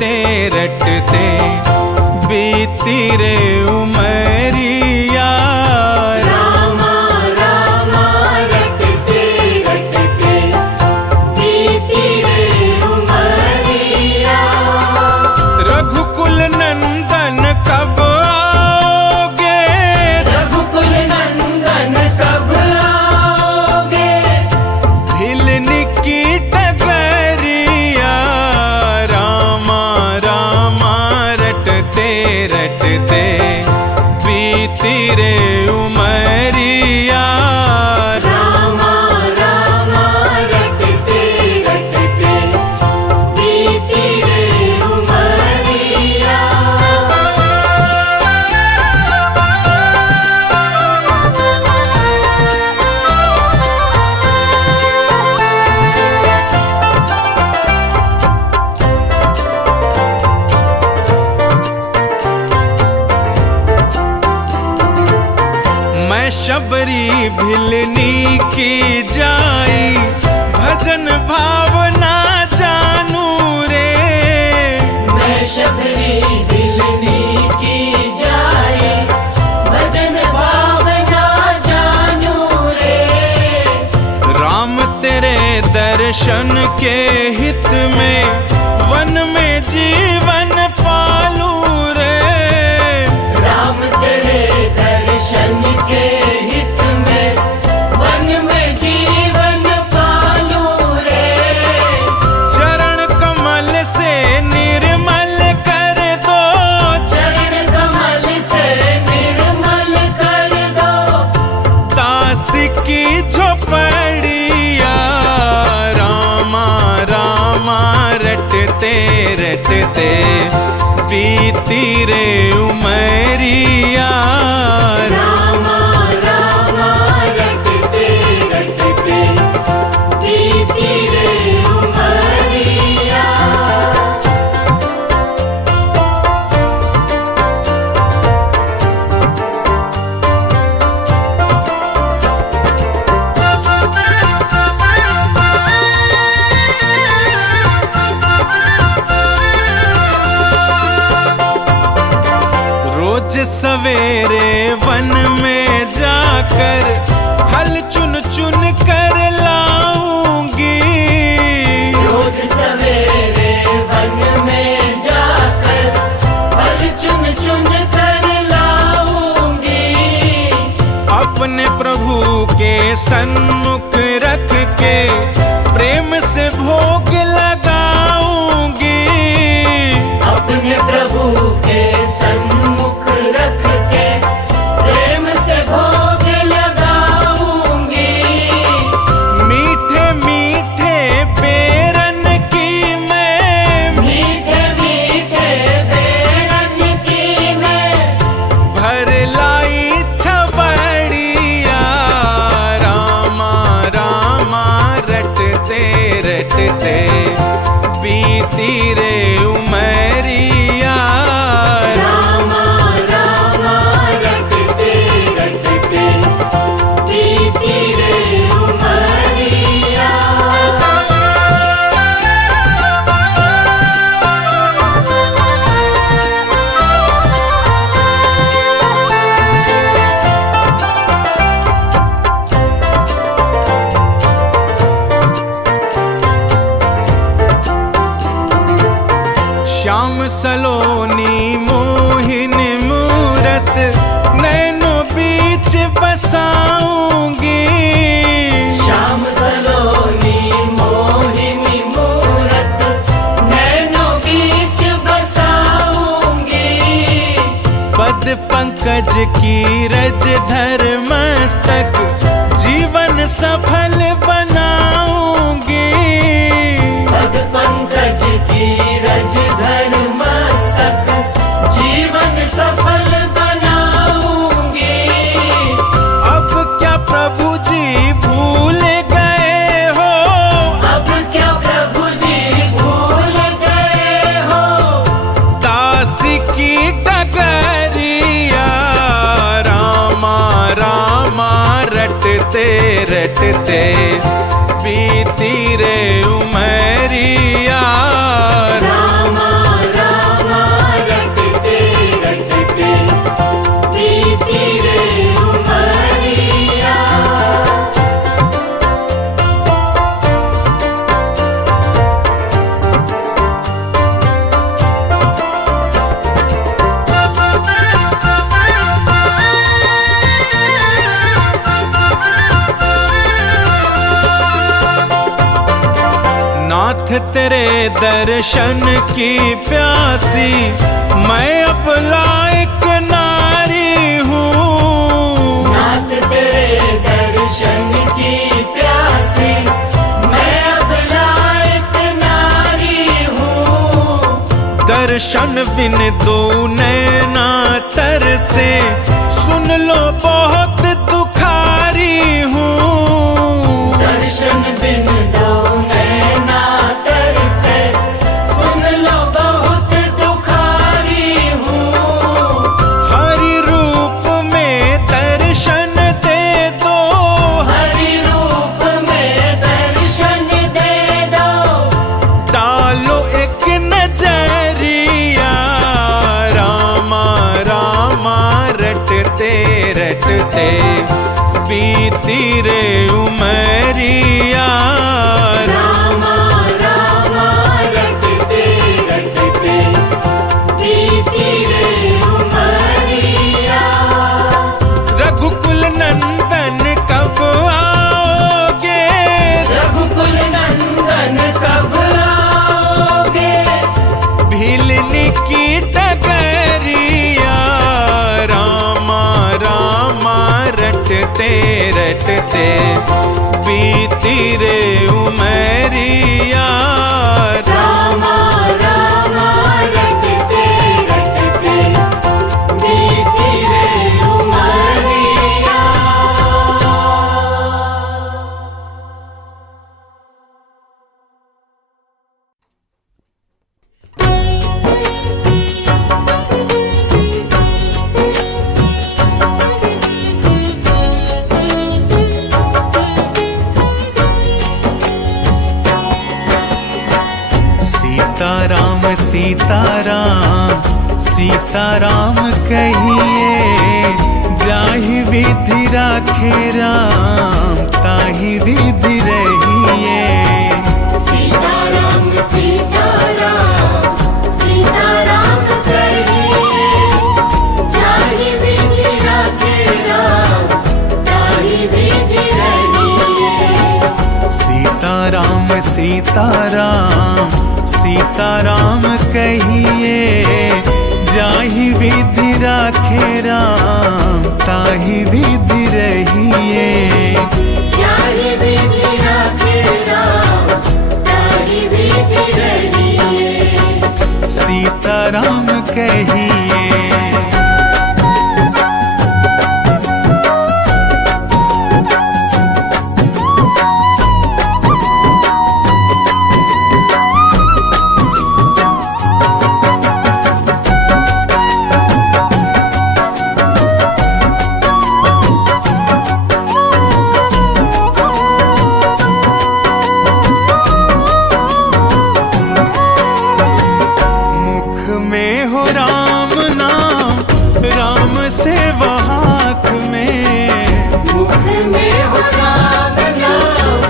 रटते रटते बीती रे उमरिया। रामा रामा रटते रटते बीती रे उमरिया। रघुकुल नंदन कब आओगे, रघुकुल नंदन कब आओगे। भिलनी की डगरिया। रामा रामा रटते रटते बीती रे उमरिया। रामा रामा रटते रटते बीती रे उमरिया। मैं शबरी भिलनी की जाई, भजन भावना जानू रे। मैं शबरी भिलनी की जाए, भजन भावना जानू रे। राम तेरे दर्शन के हित में वन में जीवन पालू रे। राम तेरे दर्शन के हित में वन में जीवन पालू रे। चरण कमल से निर्मल कर दो, चरण कमल से निर्मल कर दो। दास की झोपड़िया। रामा रामा रटते रटते बीती रे उमरिया। रामा रामा रटते रटते बीती रे उमरिया। रोज सवेरे वन में जाकर फल चुन चुन कर लाऊंगी। रोज सवेरे वन में जाकर फल चुन चुन कर लाऊंगी। अपने प्रभु के सन्मुख रख के प्रेम से भोग लगाऊंगी। अपने प्रभु के सन्मुख रख के प्रेम से भोग लगाऊंगी। मीठे मीठे बेरन की मैं, मीठे मीठे बेरन की मैं भर लाई छबड़िया। रामा रामा रटते रटते बीती रे उमरिया। रामा रामा रटते रटते बीती रे उमरिया। श्याम सलोनी मोहिन मूरत नैनो बीच बसाऊंगी। श्याम सलोनी मोहिनी मूरत नैनो बीच बसाऊंगी। पद पंकज की रज धर मस्तक जीवन सफल बनाऊंगी। पद पंकज की रज धर मस्तक जीवन सफल बनाऊंगी। अब क्या प्रभु जी भूल गए हो, अब क्या प्रभु जी भूल गए हो। दासी की डगरिया। रामा रामा रट नाथ तेरे दर्शन की प्यासी मैं अब लायक नारी हूँ। नाथ तेरे दर्शन की प्यासी मैं अब लायक नारी हूँ। दर्शन बिन दो नैना तरसे सुन लो बहुत दुखारी हूँ। दर्शन बिन दो नैना तरसे सुन लो बहुत दुखारी हूँ। हरि रूप में दर्शन दे दो, हरि रूप में दर्शन दे दो। डालो एक नजरिया रामा रामा रटते रटते बीती रे उमरिया। रामा रामा रटते रटते बीती रे उमरिया। रघुकुल नंदन कब आओगे, रघुकुल नंदन कब आओगे। भीलनी की डगरिया रामा रामा रटते रटते बीती रे उमरिया। रामा रामा रटते रटते बीती रे उमरिया। सीताराम सीताराम सीताराम कहिए, जाहि विधि राखे राम ताहि विधि रहिए। सीताराम सीताराम सीताराम कहिए, जाहि विधि राखे राम ताहि विधि रहिए। सीताराम सीताराम सीताराम कहिए, जाहि विधि राखे राम ताहि विधि रहिए। जाहि विधि राखे राम ताहि विधि रहिए। सीताराम कहिए। में हो राम नाम, राम से हाथ में। मुख में हो राम नाम,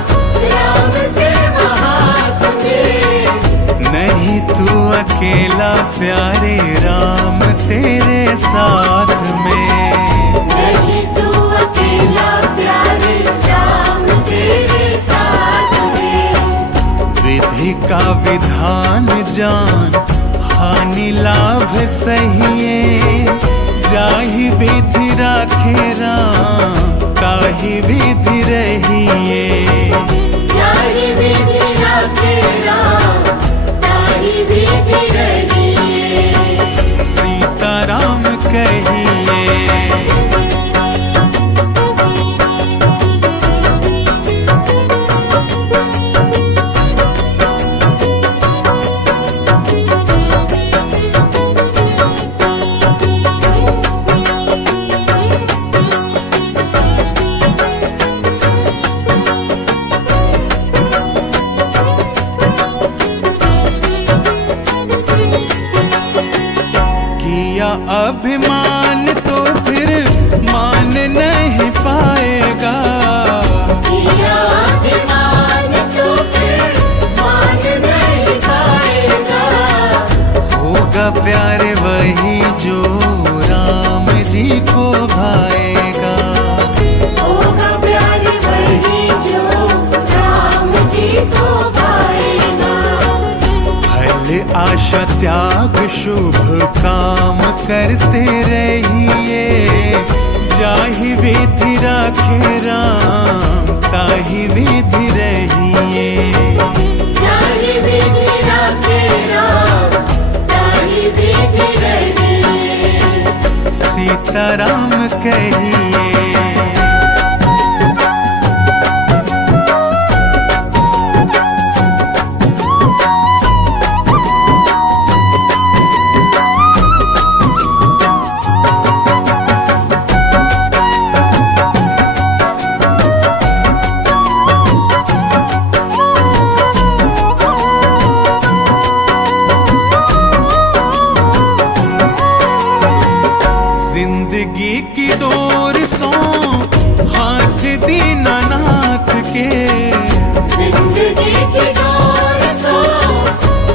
राम से हाथ में। नहीं तू अकेला प्यारे राम तेरे साथ में। नहीं तू अकेला प्यारे राम तेरे साथ में। विधि का विधान जान हानि लाभ सहिए, जाहि विधि राखे राम ताहि विधि रहिए। जाहि विधि राखे राम ताहि विधि रहिए। सीताराम कहिए। अभिमान तो फिर मान नहीं पाएगा। किया अभिमान तो फिर मान नहीं पाएगा। होगा प्यारे वही जो राम जी को भाएगा। होगा प्यारे वही जो राम जी को भाएगा। दृढ़ आशा त्याग शुभ काम करते रहिए। जाहि विधि राखे राम ताहि विधि रहिए। जाहि विधि राखे राम ताहि विधि रहिए। सीताराम कहिए। जिंदगी की डोर सो हाथ दीनानाथ के। जिंदगी की डोर सो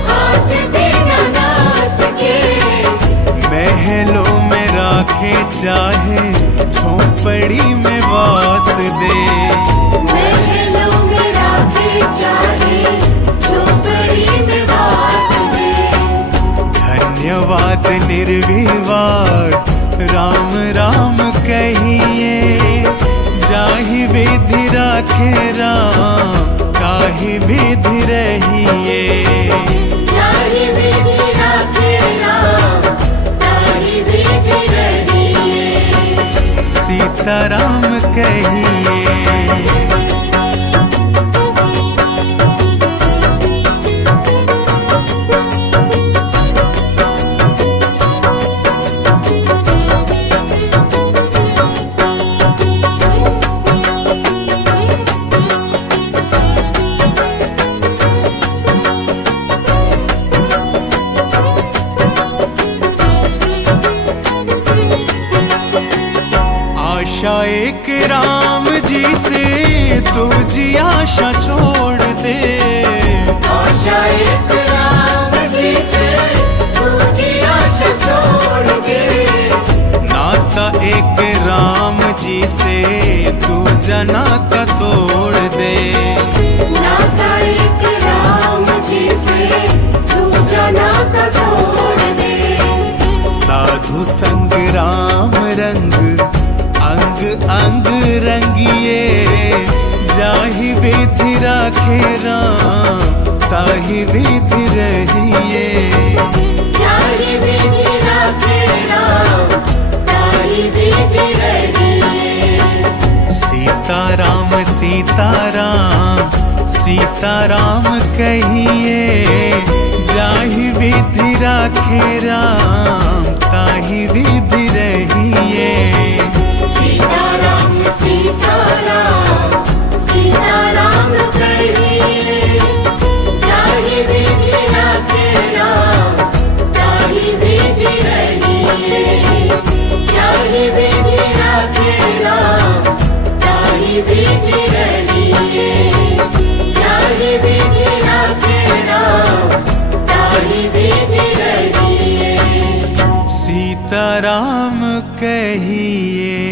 हाथ दीनानाथ के। महलों में राखे चाहे झोंपड़ी में वास दे। महलों में राखे चाहे झोंपड़ी में वास दे। धन्यवाद निर्विवाद राम राम कहिए। जाहि विधि राखे राम ताहि विधि रहिए। जाहि विधि राखे राम ताहि विधि रहिए। सीताराम कहिए। आशा एक राम जी से तुझी आशा छोड़ दे। आशा एक राम जी से तुझी आशा छोड़ दे। नाता एक राम जी से तू नाता तोड़ दे। नाता एक राम जी से तू नाता तोड़ दे। साधु संग राम रंग अंग अंग रंगिए। जाहि विधि राखे राम ताहि विधि रहिए। जाहि विधि राखे राम ताहि विधि रहिए। सीताराम सीताराम सीताराम कहिए। जाहि विधि राखे राम ताहि विधि रहिए। सीताराम सीताराम सीताराम कहिए। जाहि विधि राखे राम ताहि विधि रहिए। जाहि विधि राखे राम ताहि विधि रहिए। जाहि विधि राखे राम ताहि विधि रहिए। सीताराम कहिए।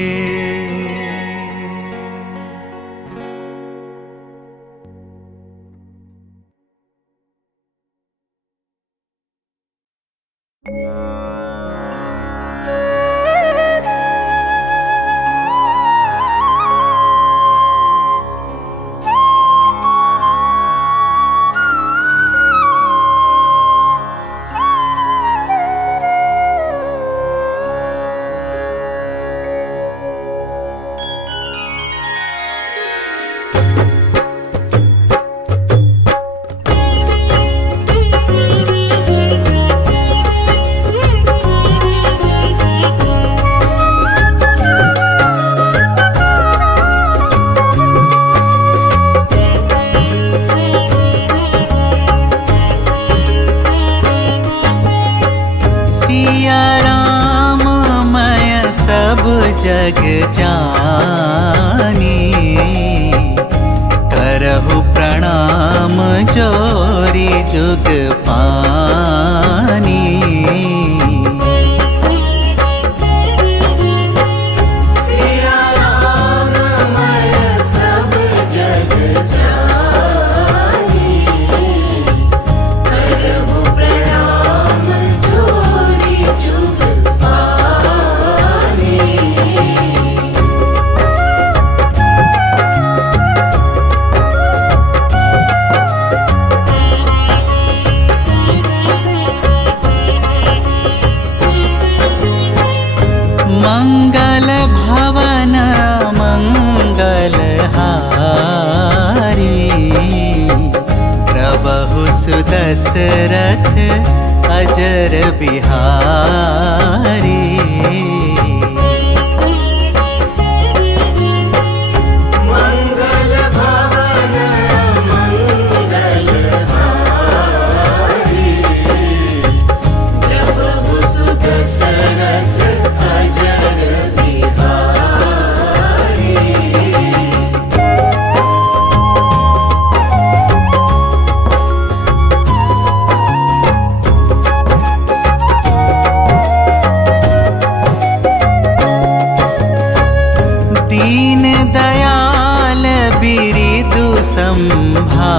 जग जानी करहु प्रणाम जोरी जुग पानी। सिया राम मैं सब जग जानी करहु प्रणाम वसु दशरथ अजर बिहारी। मंगल भवन मंगल हारी, जब वसु दशरथ अजर बिहारी। दीन दयाल बिरिदु संभारी,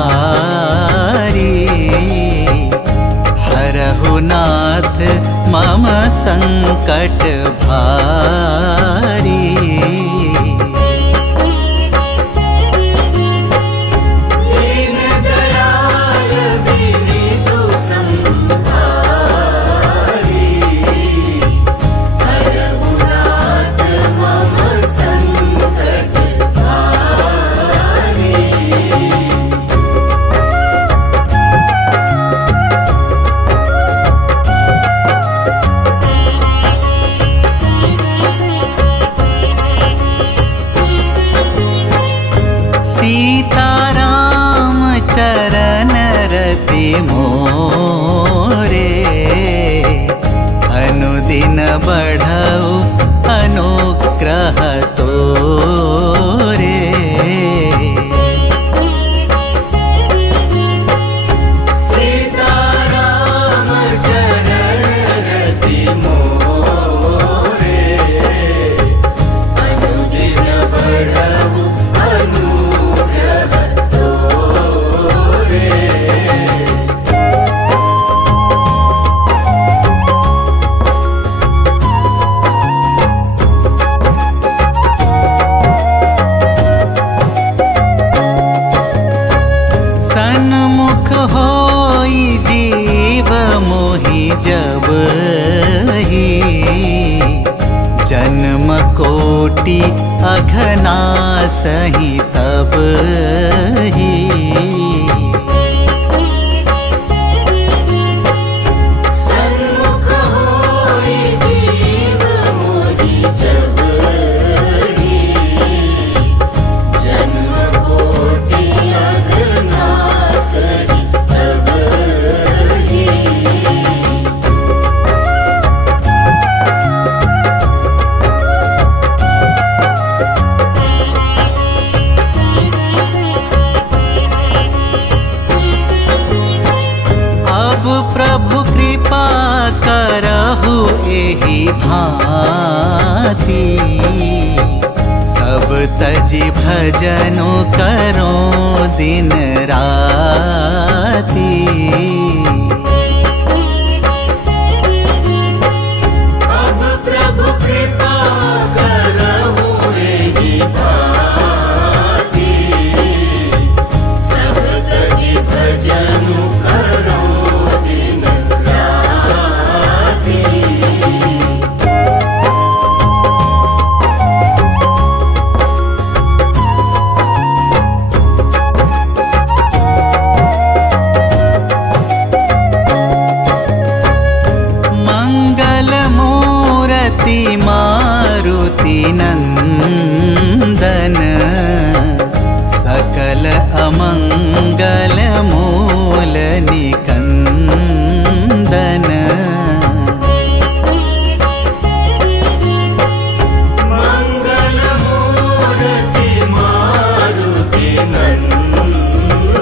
हरहु नाथ मम संकट भारी। दीन दयाल बिरिदु संभारी, हरहु नाथ मम संकट भारी। सीताराम चरण रति मोरे, अनुदिन बढ़ऊ अनुग्रह तोरे। सीताराम चरण रति मोरे, अनुदिन बढ़ऊ अनुग्रह तोरे। सन्मुख होई जीव मोहि जब ही, जन्म कोटि अघनासहि तब ही। सन्मुख होई जीव मोहि जब ही, जन्म कोटि अघनासहि तब ही। अब प्रभु कृपा करहु एहि भांति, सब तजि भजनु करो दिन राति। अब प्रभु कृपा करहु एहि भांति, सब तजि भजनु करो दिन राति। मंगल मूरति मारुति नंदन, सकल अमंगल मूल निकंदन। मंगल मूर्ति मारुति नंदन,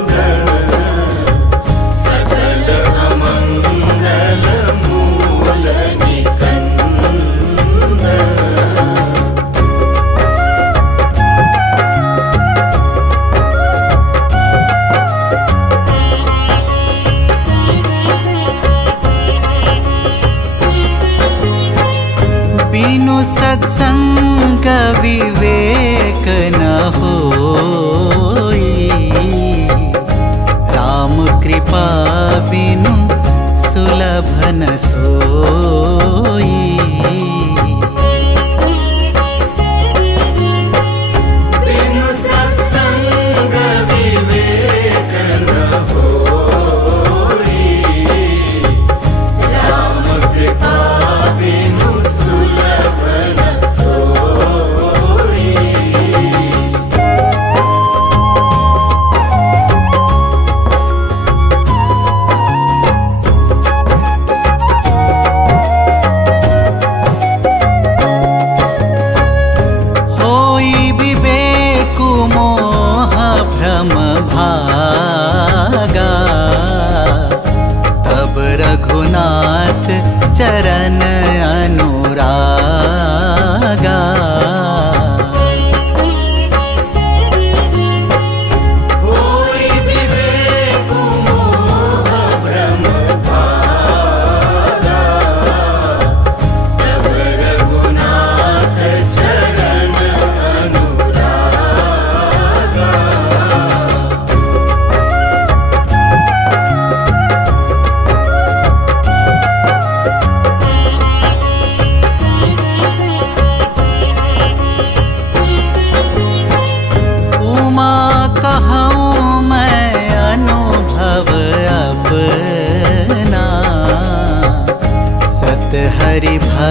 सकल अमंगल मूल निकंदन।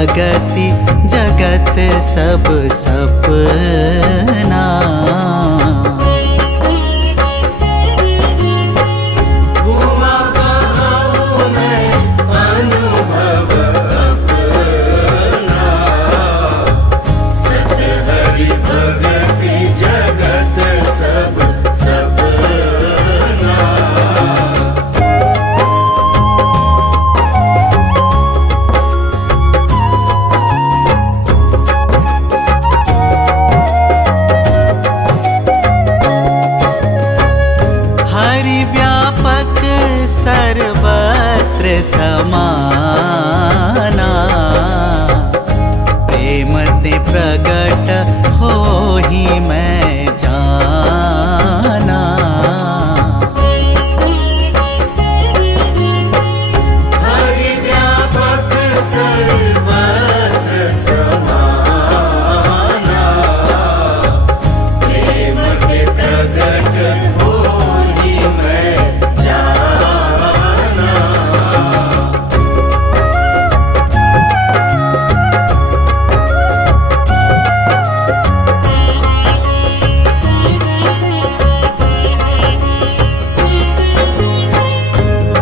भगति जगत सब सपना। उमा कहूँ मैं अनुभव अपना, सत्य हरि भगति जगत सब सपना। सर्वत्र समाना, प्रेम ते प्रगट हो ही मैं जाना। हरि व्यापक सर्वत्र समाना, प्रेम से प्रगट हो ही मैं जाना।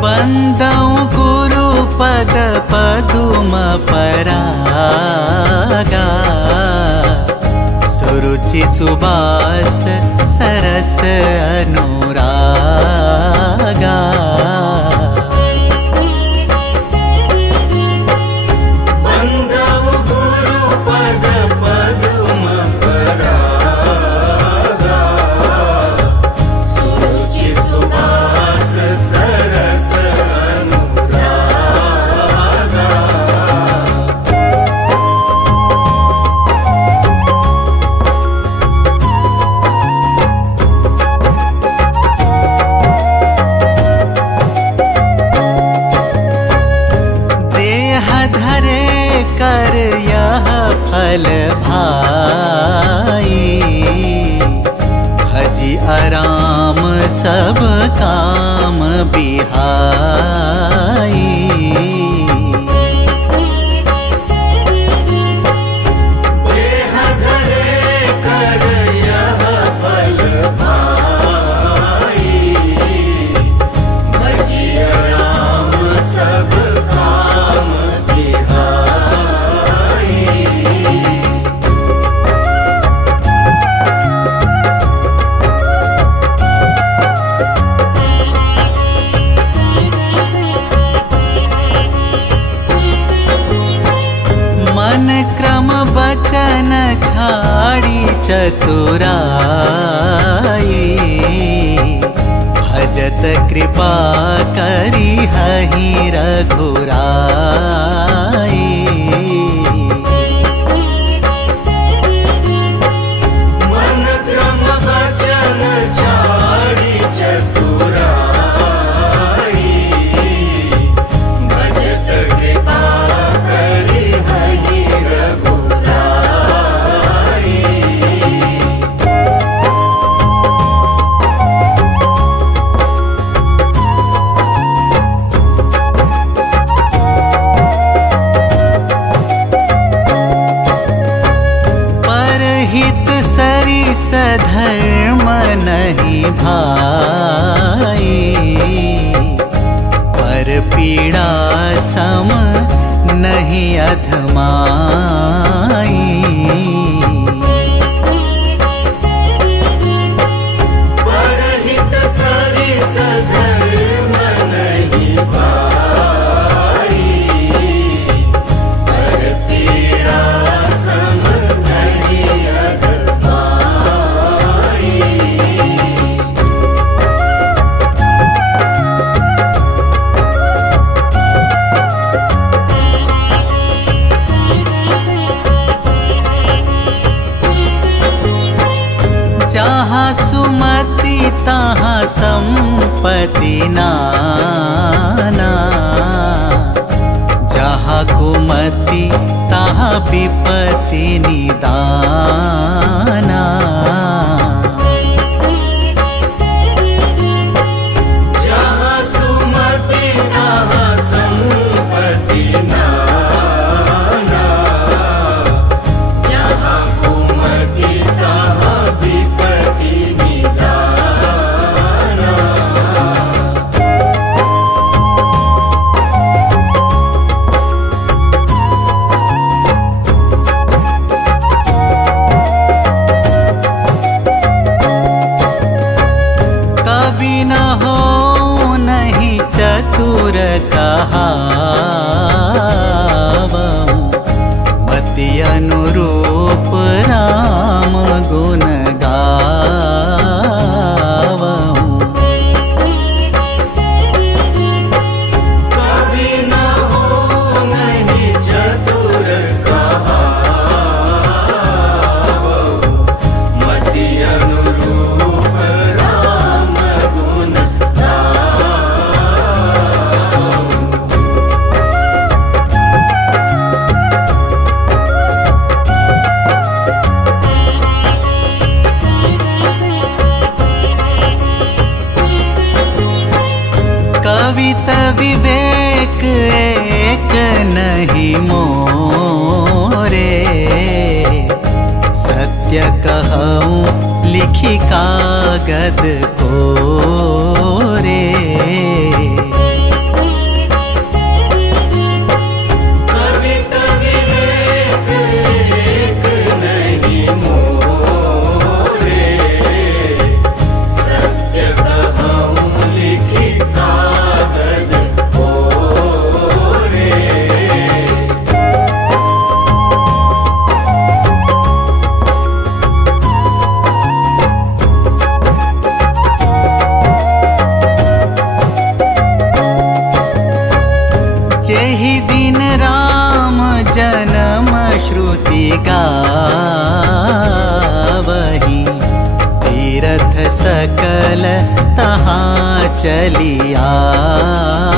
बंदौ गुरु पद पदुम परागा, सुरुचि सुबास सरस अनुरागा। बंदौ गुरु पद पदुम परागा, सुरुचि सुबास सरस अनुरागा। देह धरे कर यह फल भाई, भजी आराम सब काम बिहाई। देह धरे कर यह फल भाई, भजिया राम सब काम बिहाई। मन क्रम बचन छाड़ी चतुराई, भजत कृपा करी हहि रघुराई। मन क्रम वचन छाड़ी चतुराई, भजत कृपा करी हरि रघुराई। परहित सरिस धर्म नहीं भाई, पर पीड़ा सम नहीं अधमाई। परहित सरिस धर्म नहीं भाई, पर पीड़ा सम नहीं अधमाई। जहाँ सुमति तहाँ संपत्ति नाना, जहाँ कुमति तहाँ विपत्ति निदाना। जहाँ सुमति तहाँ संपत्ति नाना, कहावहु मति अनुरूप राम गुण गावहु। कवि न हो नहीं चतुर कहावहु मति अनुरूप राम गुण कवित विवेक एक नहीं मोरे, सत्य कहूँ लिखी कागद कोरे। कवित विवेक एक नहीं मोरे, सत्य कहूँ लिखी कागद कोरे। जेहि दिन राम जन्म श्रुति गावही, तीरथ सकल तहाँ चली आवही।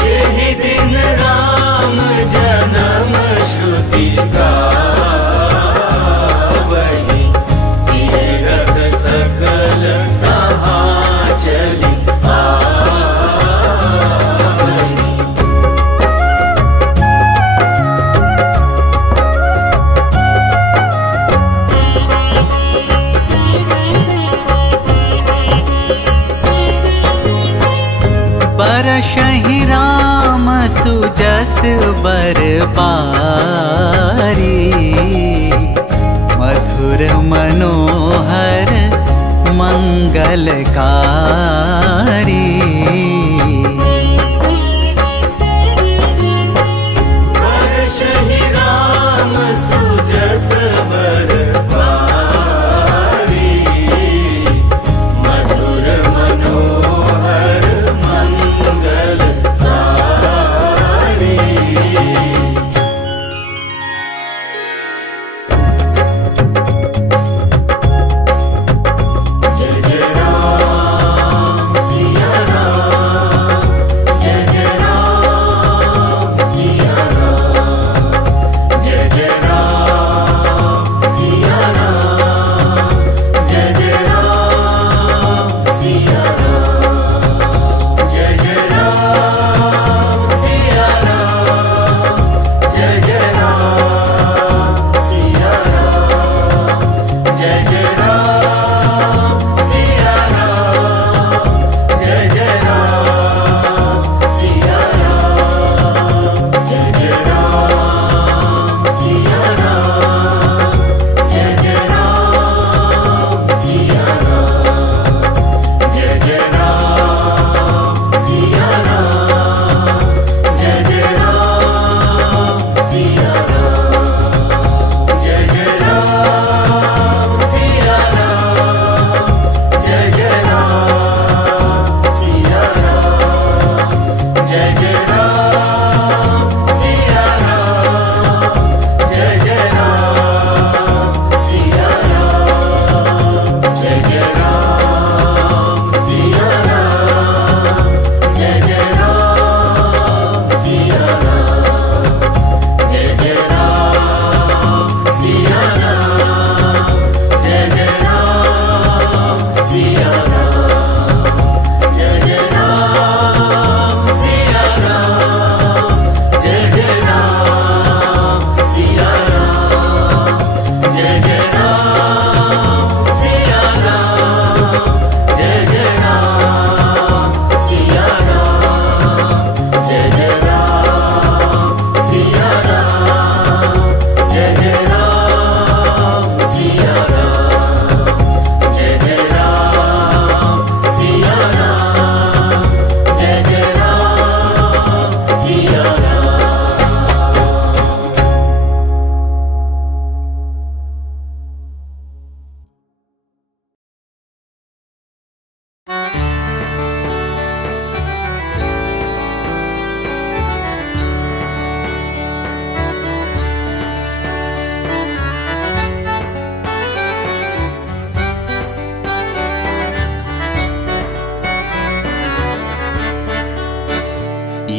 जेहि दिन राम जन्म श्रुति गावही, तीरथ सकल तहाँ चली आवही। बरसहि राम सुजस बर पारी, मधुर मनोहर मंगलकारी। बरसहि राम सुजस बर पारी, मधुर मनोहर मंगलकारी। जय जय राम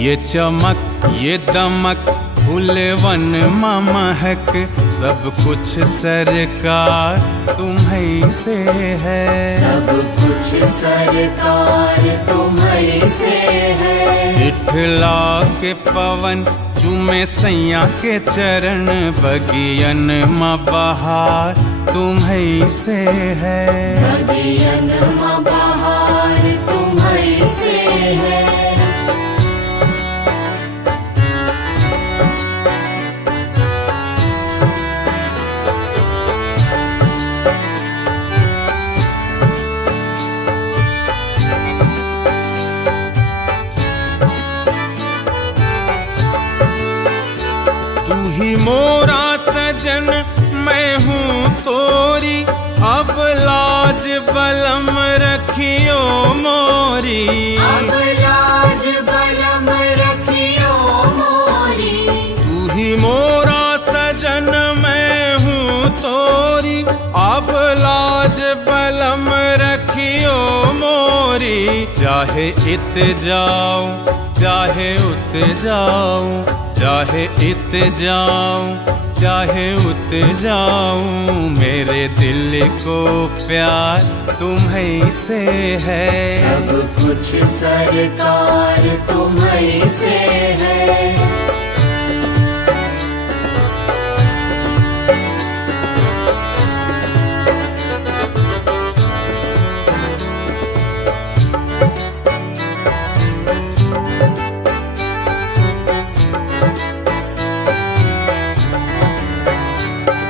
ये चमक ये दमक फूलवन महक सब कुछ सरकार तुम्हीं से है। सब कुछ सरकार तुम्हीं से है। इठला के पवन चूमे सैया के चरण बगियन माँ बहार तुम्हीं से है। बगियन माँ बहार तुम्हीं से है। तू ही मोरा सजन मैं हूँ तोरी अब लाज बलम रखियो मोरी। अब लाज बलम रखियो मोरी। तू ही मोरा सजन मैं हूँ तोरी अब लाज बलम रखियो मोरी। चाहे इत जाऊं चाहे उत जाऊं चाहे इत जाऊं चाहे उत जाऊं मेरे दिल को प्यार तुम्हीं से है। सब कुछ सरकार तुम्हीं से है।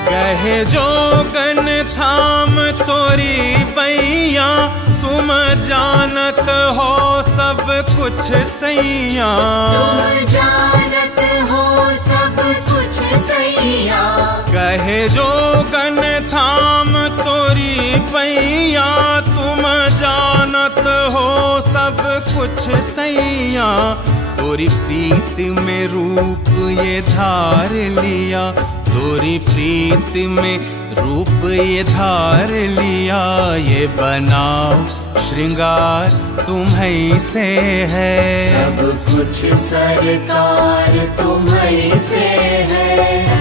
कहे जोगन थाम तोरी बैया तुम जानत हो सब कुछ सैया। तुम जानत हो सब कुछ सैया। कहे जोगन थाम तोरी बैया तुम जानत हो सब कुछ सैया। तोरी प्रीत में रूप ये धार लिया तोरी प्रीत में रूप ये धार लिया। ये बनाओ श्रृंगार तुम्हीं से है। सब कुछ सरकार तुम्हीं से है।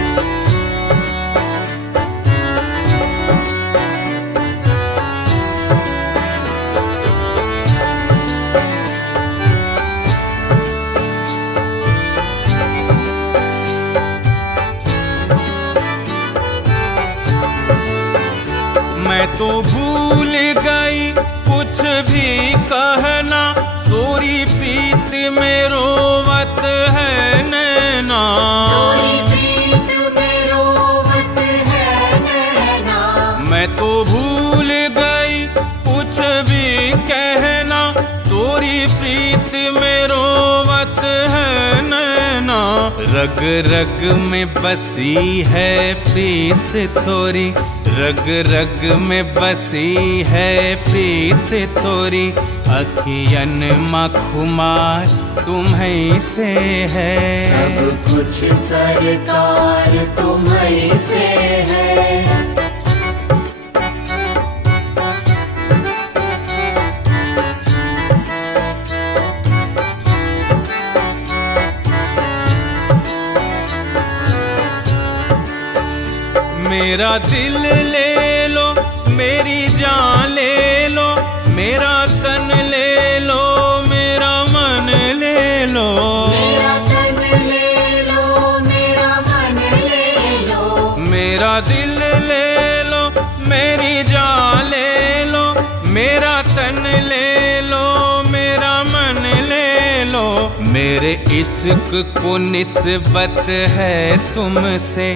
मैं तो भूल गई कुछ भी कहना तोरी प्रीत में रोवत है नैना। तोरी प्रीत में रोवत है नैना। मैं तो भूल गई कुछ भी कहना तोरी प्रीत में रोवत है नैना। रग रग में बसी है प्रीत तोरी रग रग में बसी है प्रीत तोरी। अखियन माँ खुमार तुम्हीं से है। सब कुछ सरकार तुम्हीं से है। मेरा दिल ले लो मेरी जान ले लो मेरा तन ले लो मेरा मन ले लो। मेरा तन ले लो मेरा मन ले लो। मेरा दिल ले लो मेरी जान ले लो मेरा तन ले लो मेरा मन ले लो। मेरे इश्क को निस्बत है तुमसे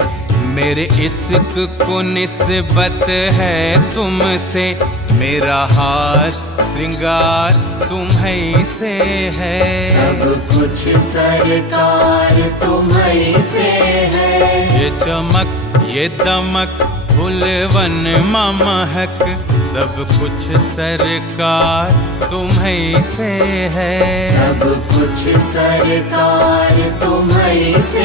मेरे इश्क को निस्बत है तुमसे। मेरा हार श्रृंगार तुम्हीं से है। सब कुछ सरकार तुम्हीं से है। ये चमक ये दमक फूलवन महक सब कुछ सरकार तुम्हीं से है। सब कुछ सरकार तुम्हीं से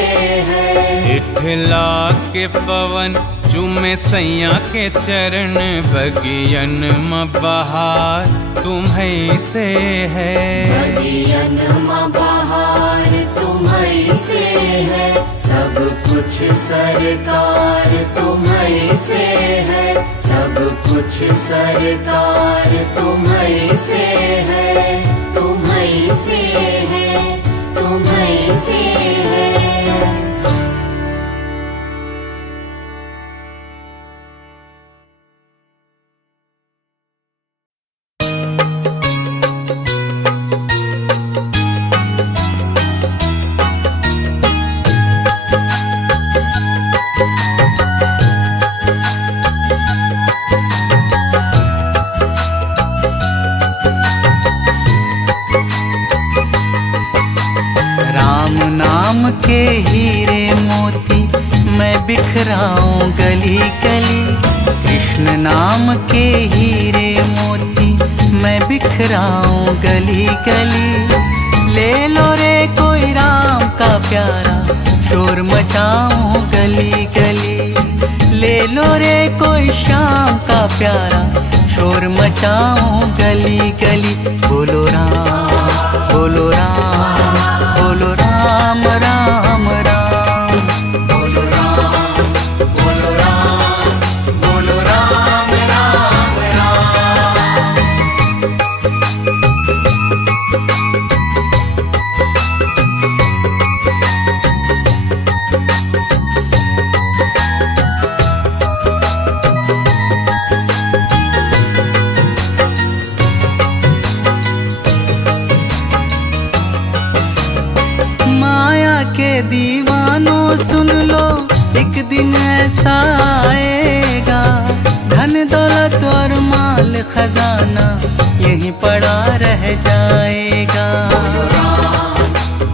है। इठला के पवन चुमे सैया के चरण बगियन म बहार तुम्हें से है। बगियन म बहार तुम्हीं से है, सब कुछ सरकार तुम्हीं से है, सब कुछ सरकार तुम्हीं से है, तुम्हीं से है, तुम्हीं से है। राम नाम के हीरे मोती मैं बिखराऊं गली गली, कृष्ण नाम के हीरे मोती मैं बिखराऊं गली गली। ले लो रे कोई राम का प्यारा, शोर मचाऊं गली गली। ले लो रे कोई श्याम का प्यारा, शोर मचाऊं गली गली। बोलो राम बोलो राम बोलो राम राम राम। बोलो राम बोलो राम बोलो राम राम राम। दीवानों सुन लो, एक दिन ऐसा आएगा, धन दौलत और माल खजाना यहीं पड़ा रह जाएगा। बोलो राम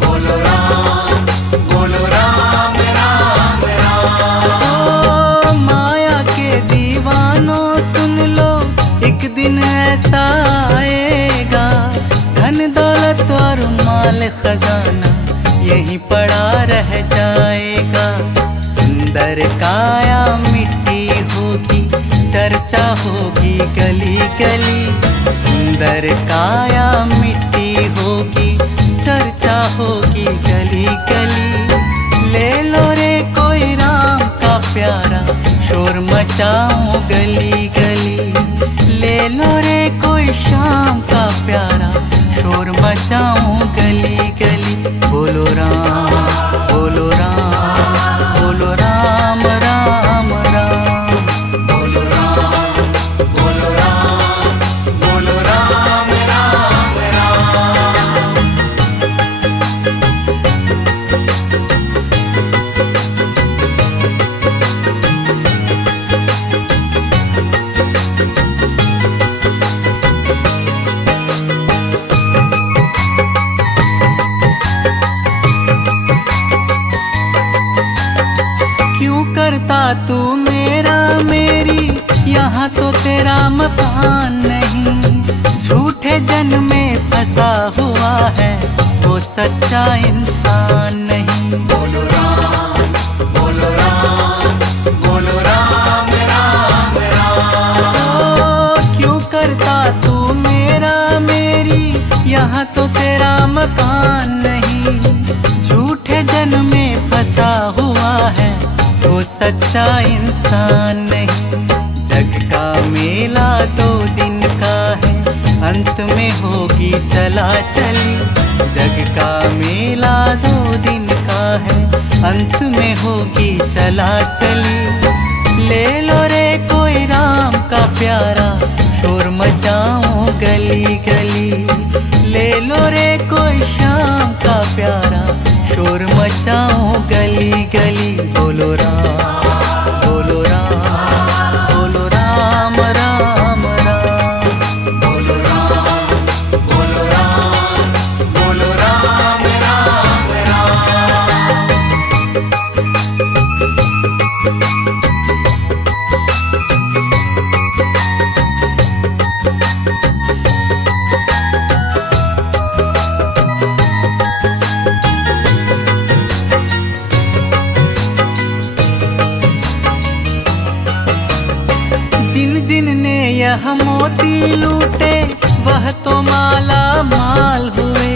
बोलो राम बोलो राम राम राम। ओ माया के दीवानों सुन लो, एक दिन ऐसा आएगा, धन दौलत और माल खजाना यहीं पड़ा रह जाएगा। सुंदर काया मिट्टी होगी, चर्चा होगी गली गली। सुंदर काया मिट्टी होगी, चर्चा होगी गली गली। ले लो रे कोई राम का प्यारा, शोर मचाऊं गली गली। ले लो रे कोई श्याम का प्यारा, शोर मचाऊं गली गली। बोलो राम बोलो राम बोलो राम राम राम। बोलो राम बोलो राम बोलो राम राम राम। करता तू मेरा मेरी, यहाँ तो तेरा मकान नहीं। झूठे जन्म में फंसा हुआ है वो सच्चा इंसान नहीं। बोलो राम बोलो राम बोलो राम राम राम। ओ क्यों करता तू मेरा मेरी, यहाँ तो तेरा मकान नहीं। झूठे जन्म में फंसा हुआ है वो सच्चा इंसान नहीं। जग का मेला 2 दिन का है, अंत में होगी चला चली। जग का मेला 2 दिन का है, अंत में होगी चला चली। ले लो रे कोई राम का प्यारा, शोर मचाऊं गली गली। ले लो रे कोई श्याम का प्यारा, शोर मचाऊं गली गली। बोलो राम बोलो राम बोलो राम राम राम। बोलो राम बोलो राम बोलो राम राम राम। यह मोती लूटे वह तो माला माल हुए।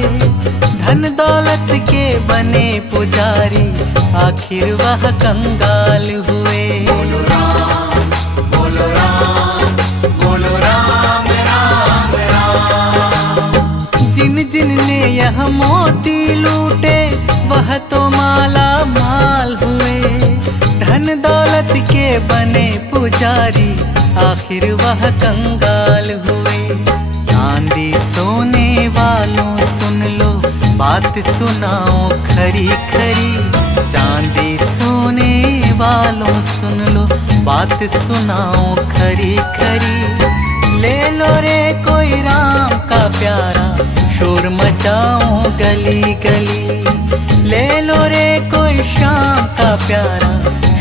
धन दौलत के बने पुजारी आखिर वह कंगाल हुए। बोलो राम, बोलो राम, बोलो राम राम राम। जिन जिन ने यह मोती लूटे वह तो माला माल हुए। धन दौलत के बने पुजारी आखिर वह कंगाल हुए। चांदी सोने वालों सुन लो बात सुनाओ खरी खरी। चांदी सोने वालों सुन लो बात सुनाओ खरी खरी। ले लो रे कोई राम का प्यारा शोर मचाओ गली गली। ले लो रे कोई श्याम का प्यारा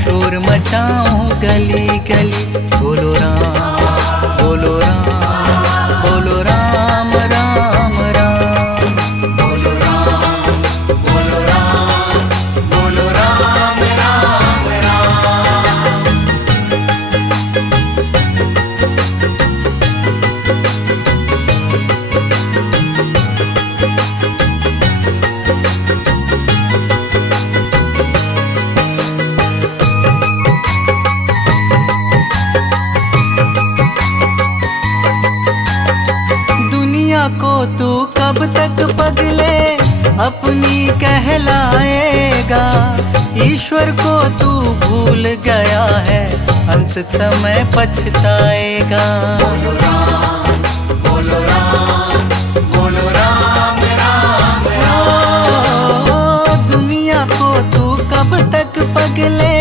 शोर मचाओ गली गली। बोलो राम, बोलो राम, बोलो राम राम राम। बोलो राम, बोलो राम, बोलो राम राम राम। दुनिया को तू कब तक पगले अपनी कहलाएगा। ईश्वर को तू भूल गया है अंत समय पछताएगा। बोलो राम, बोलो राम, बोलो राम राम राम। ओ, दुनिया को तू कब तक पगले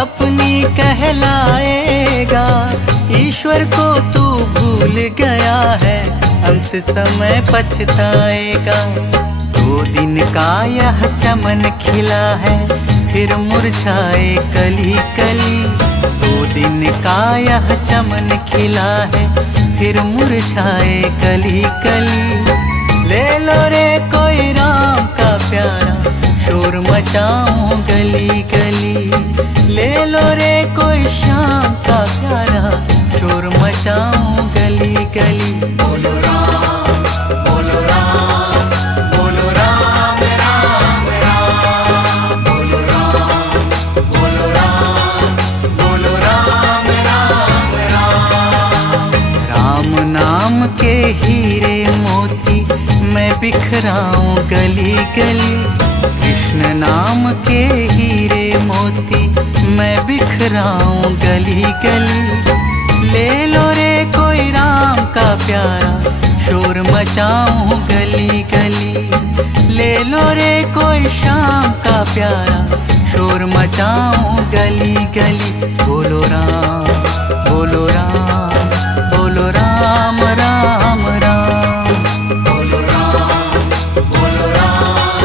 अपनी कहलाएगा। ईश्वर को तू भूल गया है अंत समय पछताएगा। 2 दिन का यह चमन खिला है फिर मुरझाए कली कली। 2 दिन का यह चमन खिला है फिर मुरझाए कली कली। ले लो रे कोई राम का प्यारा शोर मचाओ गली गली। ले लो रे कोई श्याम का प्यारा शोर मचाओ गली गली। बोलो राम, बोलो राम, बोलो राम राम राम। बोलो राम, बोलो राम, बोलो राम राम राम। राम नाम के हीरे मोती मैं बिखराऊं गली गली। कृष्ण नाम के हीरे मोती मैं बिखराऊं गली गली। ले लो रे कोई राम का प्यारा शोर मचाऊं गली गली। ले लो रे कोई श्याम का प्यारा शोर मचाऊं गली गली। बोलो राम, बोलो राम, बोलो राम राम राम। बोलो राम, बोलो राम,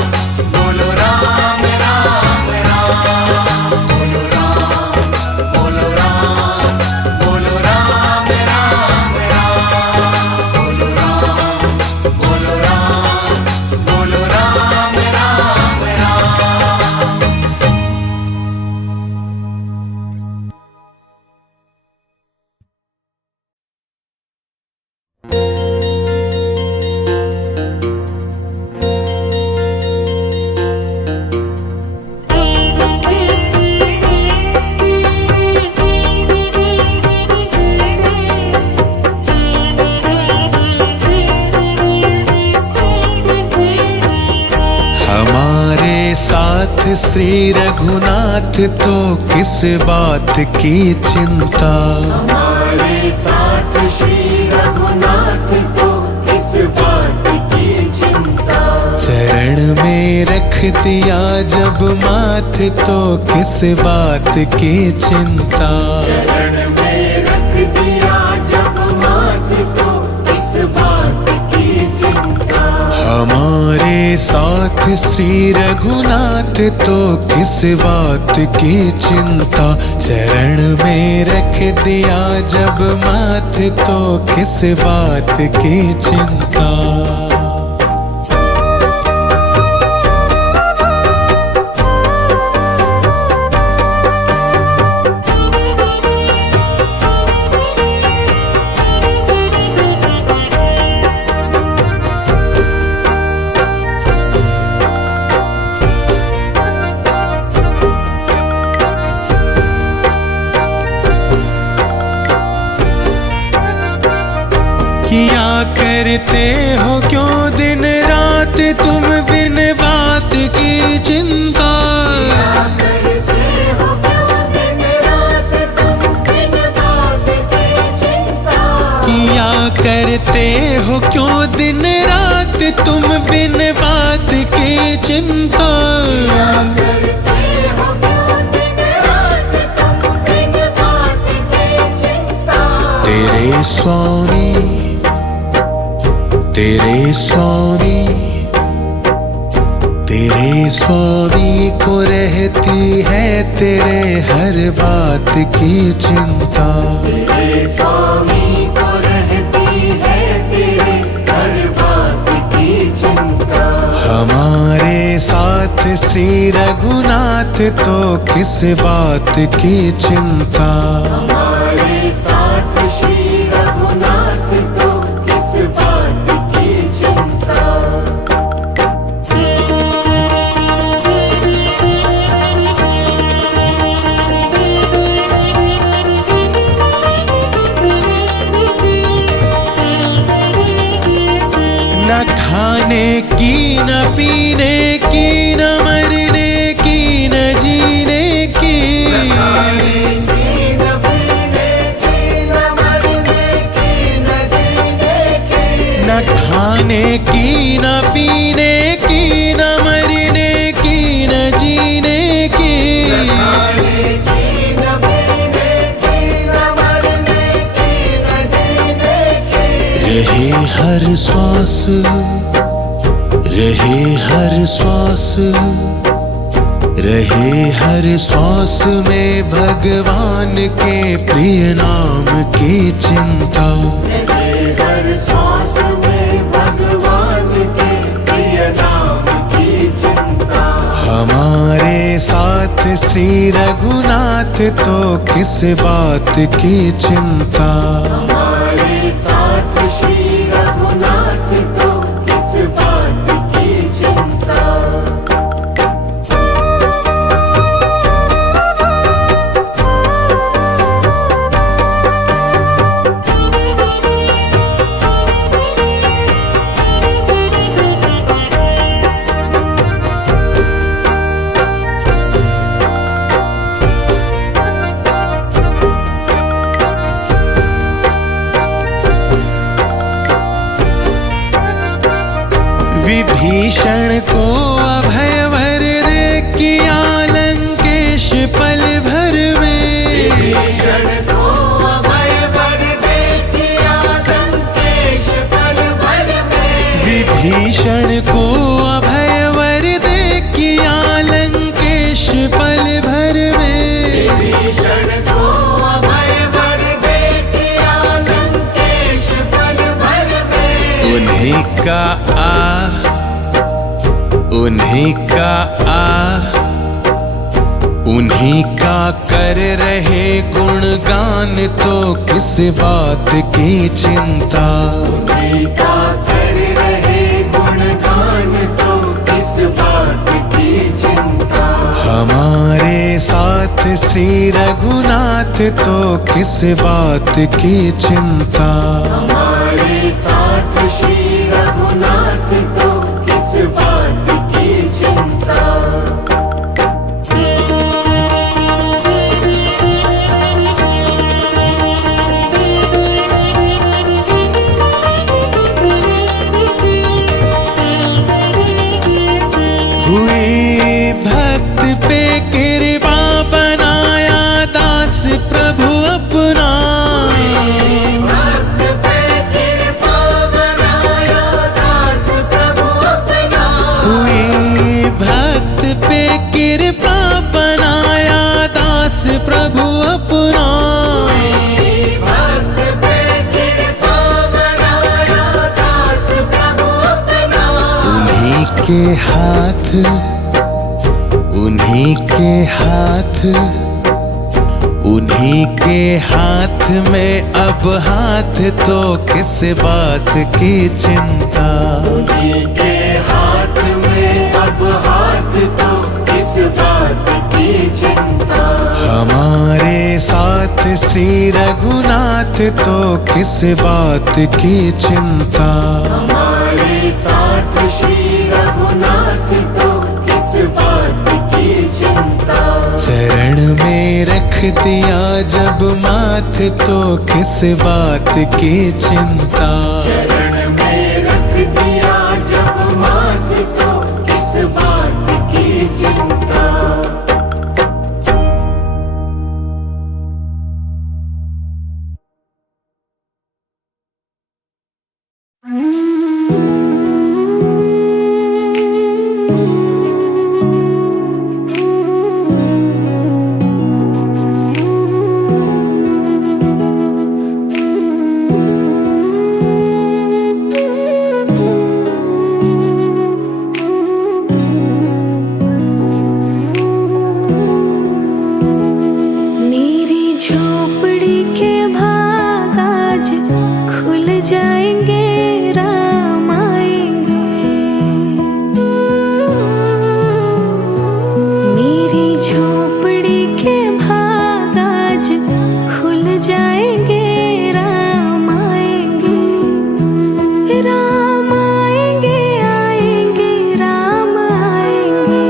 बोलो राम राम राम। बोलो राम, बोलो राम, बोलो राम राम राम। बोलो राम, बोलो राम, बोलो राम राम राम। हमारे साथ श्री रघुनाथ तो किस बात की चिंता। हमारे साथ श्री रघुनाथ तो किस बात की चिंता। चरण में रख दिया जब माथ तो किस बात की चिंता। चरण में रख दिया जब माथ तो किस बात की चिंता। हमारे साथ श्री रघुनाथ तो किस बात की चिंता। चरण में रख दिया जब माथ तो किस बात की चिंता। किया करते हो क्यों दिन रात तुम बिन बात की चिंता। करते हो क्यों दिन रात तुम बिन बात की चिंता। किया करते हो क्यों दिन रात तुम बिन बात की चिंता। करते हो क्यों दिन रात तुम बिन बात की चिंता। तेरे स्वामी तेरे स्वामी तेरे स्वामी को रहती है तेरे हर बात की चिंता। तेरे स्वामी को रहती है तेरे हर बात की चिंता। हमारे साथ श्री रघुनाथ तो किस बात की चिंता। हमारे साथ श्री रघुनाथ तो किस बात की चिंता। न खाने की न पीने की न मरने की न जीने की। खाने की न पीने की न मरने की न जीने की। न खाने की न पीने की न मरने की न जीने की। खाने की न पीने की न मरने की न जीने की। रहे हर श्वास रहे हर श्वास रहे हर श्वास में भगवान के प्रिय नाम की चिंता। रहे हर सांस में भगवान के प्रिय नाम की चिंता। हमारे साथ श्री रघुनाथ तो किस बात की चिंता। हमारे साथ श्री रघुनाथ तो किस बात की चिंता। विभीषण को अभय वर दे किया लंकेश पल भर में। विभीषण को अभय वर दे किया लंकेश पल भर में। विभीषण को अभय वर दे किया लंकेश पल भर में। विभीषण को अभय वर दे किया लंकेश पल भर में। उन्हीं का उन्हीं का कर रहे गुणगान तो किस बात की चिंता। उन्हीं का कर रहे गुणगान तो किस बात की चिंता। हमारे साथ श्री रघुनाथ तो किस बात की चिंता। हमारे साथ श्री रघुनाथ तो किस बात की चिंता। हुई भक्त पे कृपा बनाया दास प्रभु अपना। भक्त पे कृपा बनाया दास प्रभु अपना। हुई भक्त पे कृपा बनाया दास प्रभु अपना। भक्त पे कृपा बनाया दास प्रभु अपना। उन्हीं के हाथ उन्हीं के हाथ उन्हीं के हाथ में अब हाथ तो किस बात की चिंता। उन्हीं के हाथ में अब हाथ तो किस बात की चिंता। हमारे साथ श्री रघुनाथ तो किस बात की चिंता। हमारे साथ श्री रघुनाथ तो किस बात की चिंता। चरण में रख दिया जब माथ तो किस बात की चिंता। चरण में रख दिया जब माथ तो किस बात की चिंता। मेरी झोपड़ी के भाग आज खुल जाएंगे, राम आएंगे। मेरी झोपड़ी के भाग आज खुल जाएंगे, राम आएंगे। राम आएंगे, आएंगे, राम आएंगे।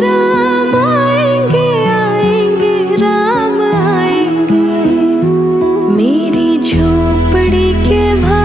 राम आएंगे, आएंगे, राम आएंगे। मेरी झोपड़ी के भाग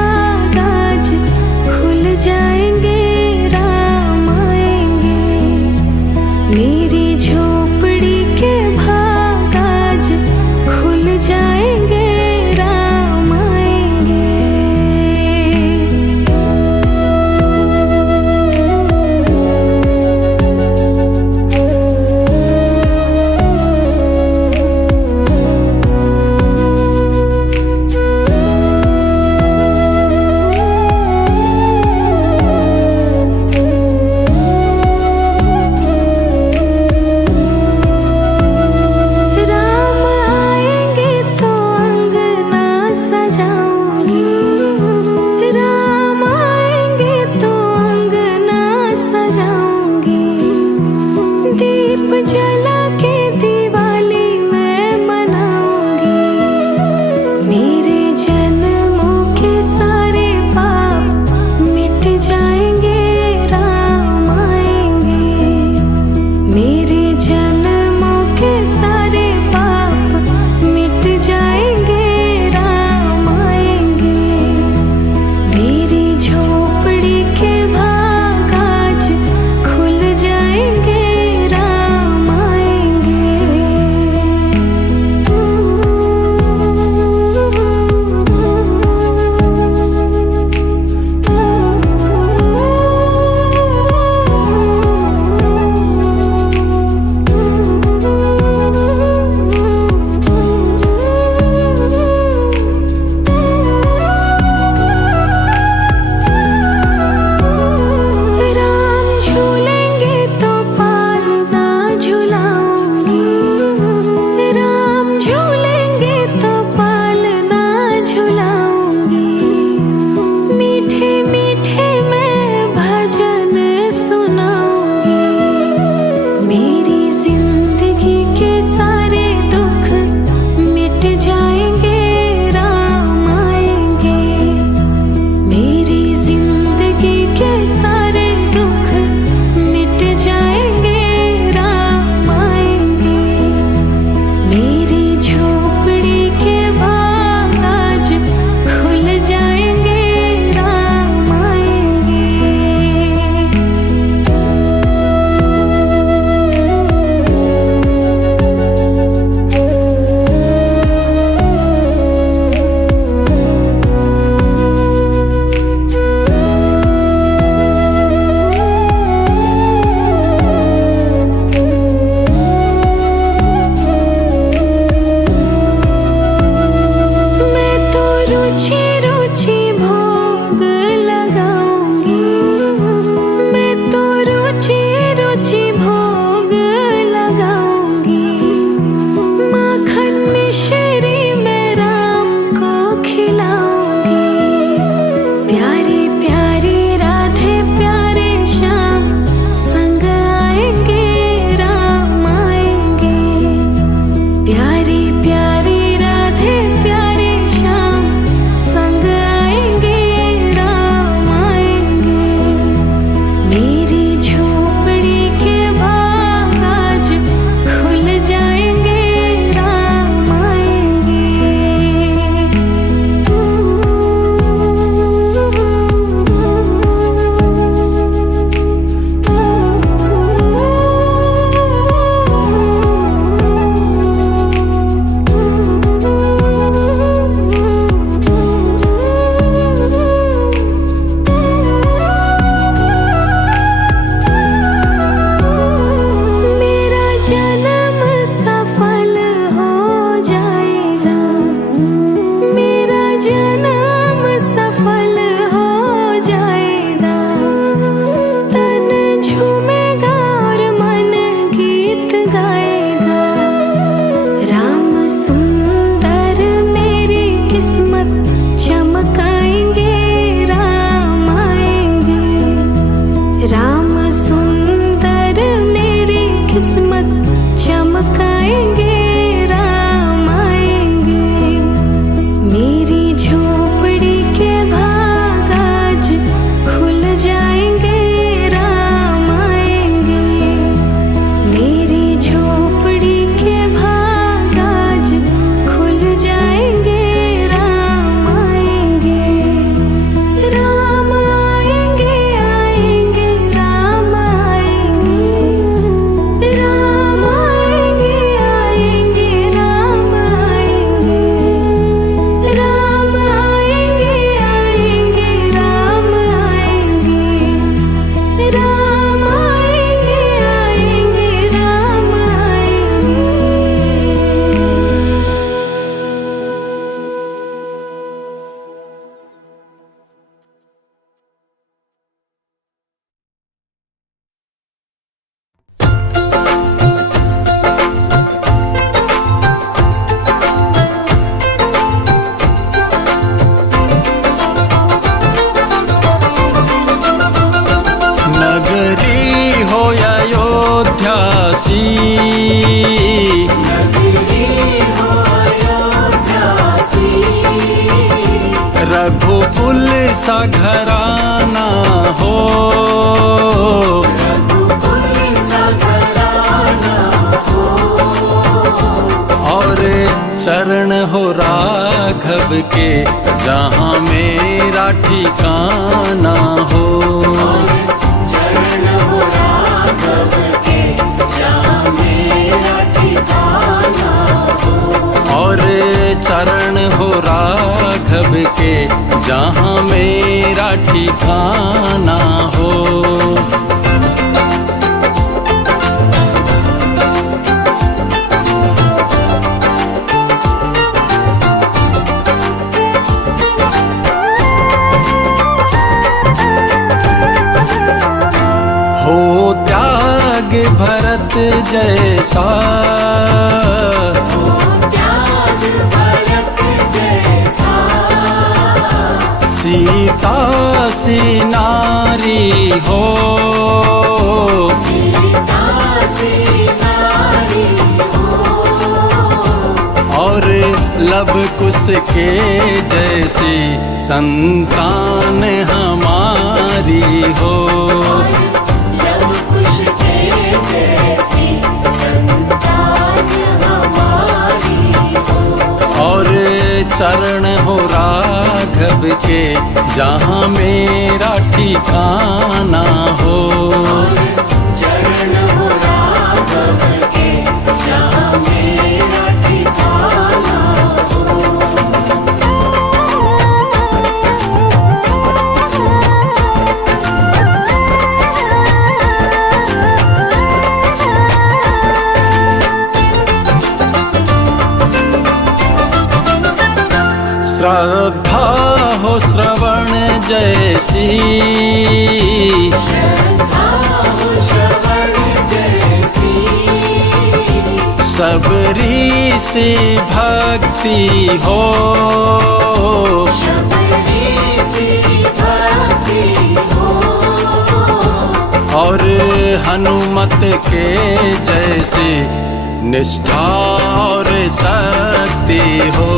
नगरी हो अयोध्या सी, रघुकुल सा घराना हो, रघुकुल सा घराना हो, और चरण हो राघव के जहाँ मेरा ठिकाना हो। चरण हो राघव के जहाँ मेरा ठिकाना हो, और चरण हो राघव के जहाँ मेरा ठिकाना हो। हो त्याग भरत जैसा, त्याग भरत जैसा, सीता सी नारी हो, सीता सी नारी हो, और लब कुश के जैसी संतान हमारी हो। लव कुश के जैसी संतान हमारी हो, और चरण हो राघव के जहाँ मेरा ठिकाना हो। चरण हो राघव के जहाँ मेरा ठिकाना हो। श्रद्धा हो श्रवण जैसी, श्रद्धा हो श्रवण जैसी, सबरी सी भक्ति हो, शबरी सी भक्ति हो, और हनुमत के जैसी निष्ठा और शक्ति हो।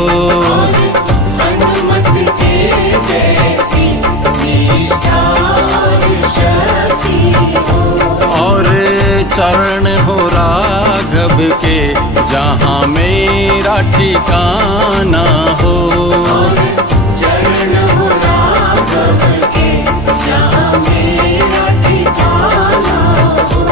हनुमत के जैसी निष्ठा और शक्ति हो, और चरण हो राघव के जहाँ मेरा ठिकाना हो। चरण हो राघव के जहाँ मेरा ठिकाना हो।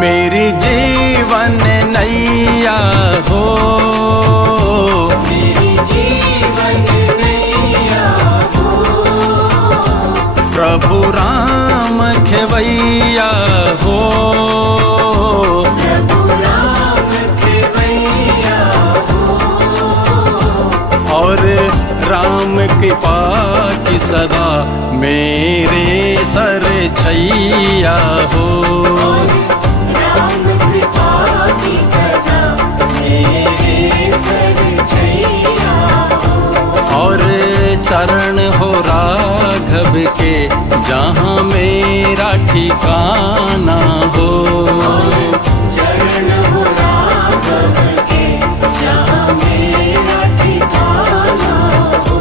मेरी जीवन नैया हो, मेरी जीवन नैया हो, प्रभु राम खेवैया हो, प्रभु राम खेवैया हो, और राम कृपा की सदा मेरे सर छैया हो। राम कृपा की सदा मेरे सर छैया हो, और चरण हो राघव के जहाँ मेरा ठिकाना हो। चरण हो राघव के जहाँ मेरा ठिकाना हो।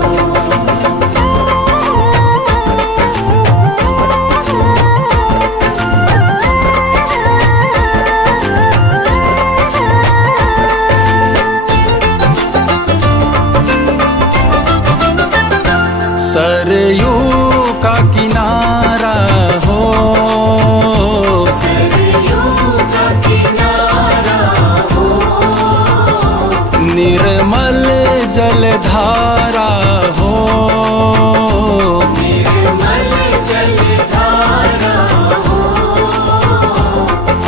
सरयू का किनारा हो, सरयू का किनारा हो, निर्मल जलधारा हो, निर्मल जलधारा हो,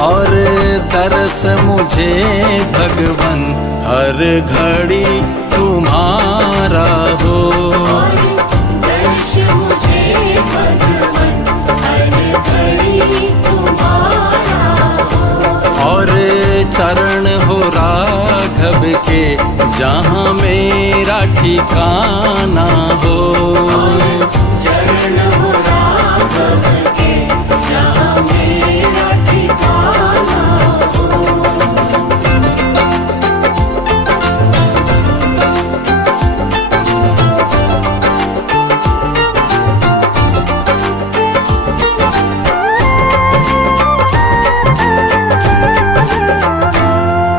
और तरस मुझे भगवन हर घड़ी तुम्हारा हो। दर्श मुझे भगवन हर घड़ी तुम्हारा हो। जहाँ मेरा ठिकाना हो। चरण हो राघव के जहाँ मेरा ठिकाना हो।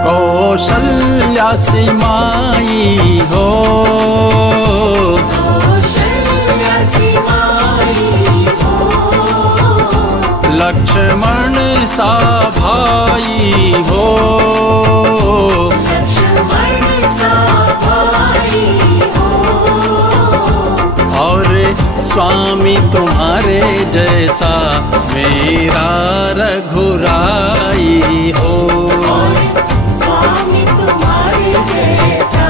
कौशल्या सिमाई हो, कौशल्या सिमाई हो। लक्ष्मण सा भाई हो, लक्ष्मण सा भाई हो। और स्वामी तुम्हारे जैसा मेरा रघुराई हो। स्वामी तुम्हारे जैसा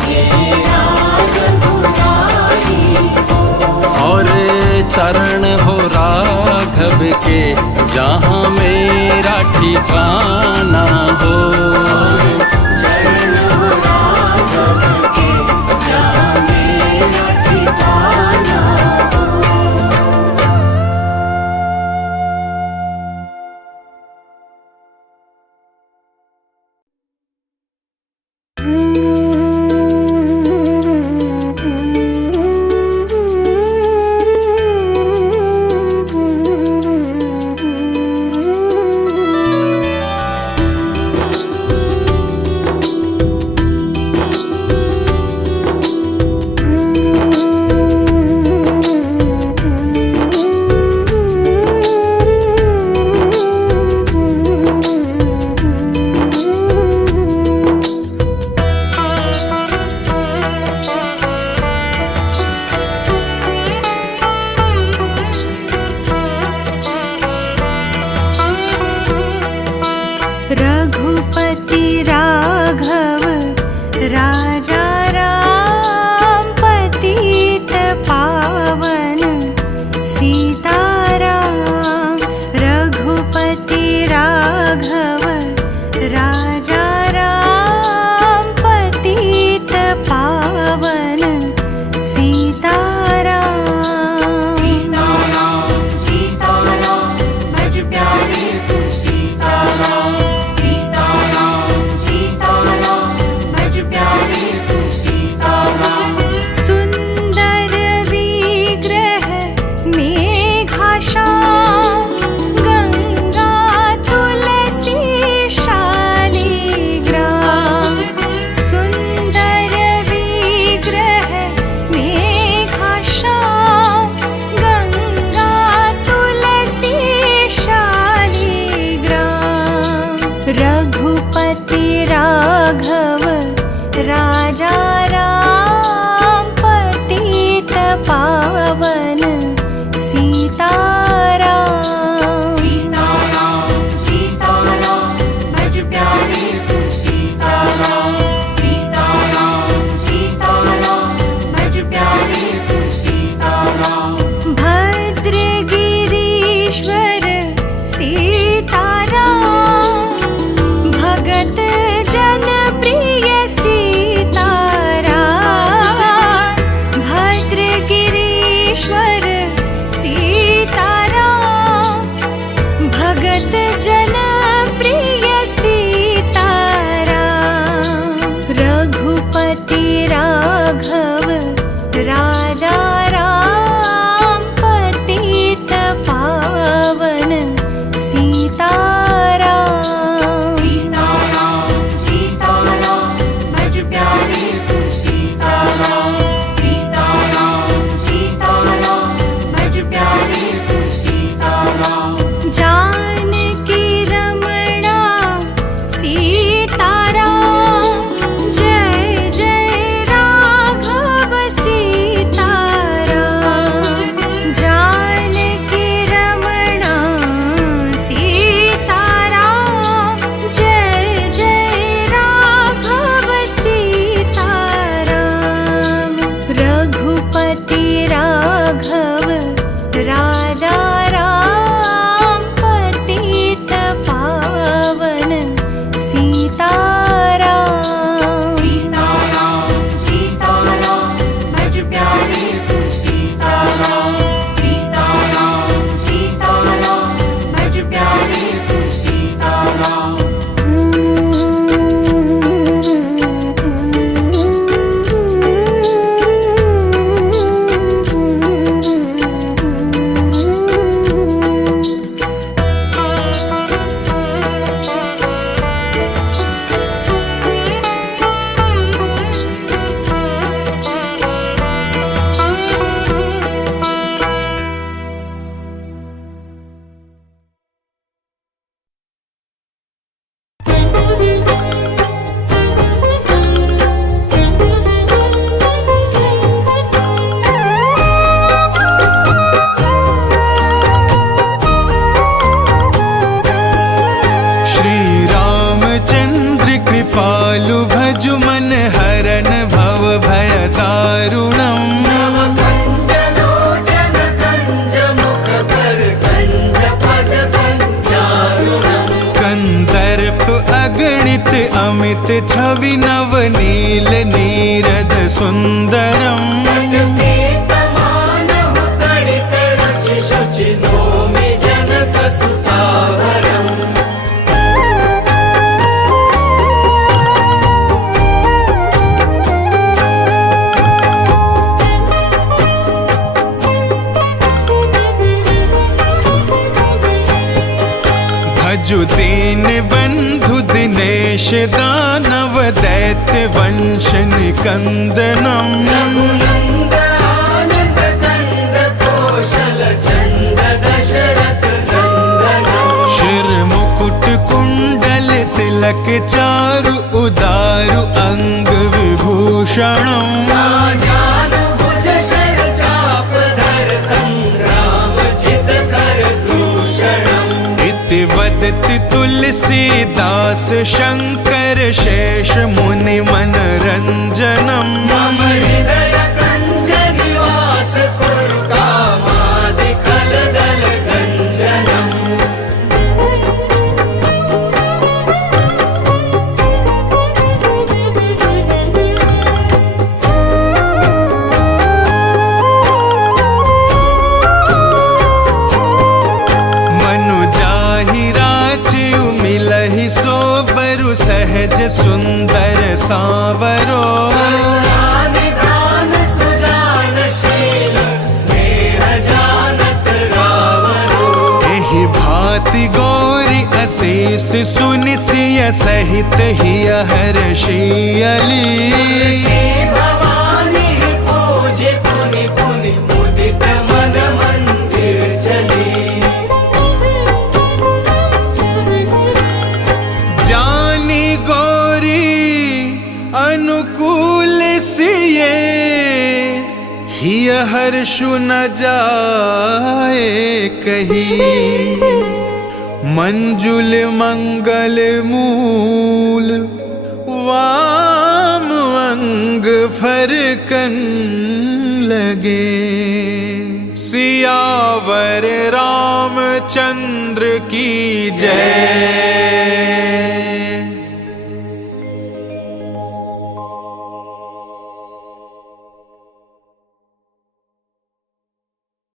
मेरा रघुराई हो। और चरण हो राघव के जहाँ मेरा ठिकाना हो। चरण हो राघव के जहाँ मेरा ठिकाना हो। लोहित छवि नवनील नीरद सुंदरम भजु दीन बंधु दिनेश दानव दैत्य वंश निकंदनम शिर मुकुट कुंडल तिलक चारु उदारु अंग विभूषणम वदति तुलसीदास शंकर शेष मुनि मनरंजनम मम हृदय कंज निवास कुरु कामादि खलदल गंजनम। सोबरु सहज सुंदर सांवरो निधान सुजान शील स्नेह जानत रावरो एहि भांति गौरी असीस सुनि सिय सहित हिय हर्षियली भवानी पूजे पुनि पुनि मुदित मन मंदिर चली। अनुकूल सिए हिय हर्षु न जाए कही मंजुल मंगल मूल वाम अंग फरकन लगे सियावर रामचंद्र की जय।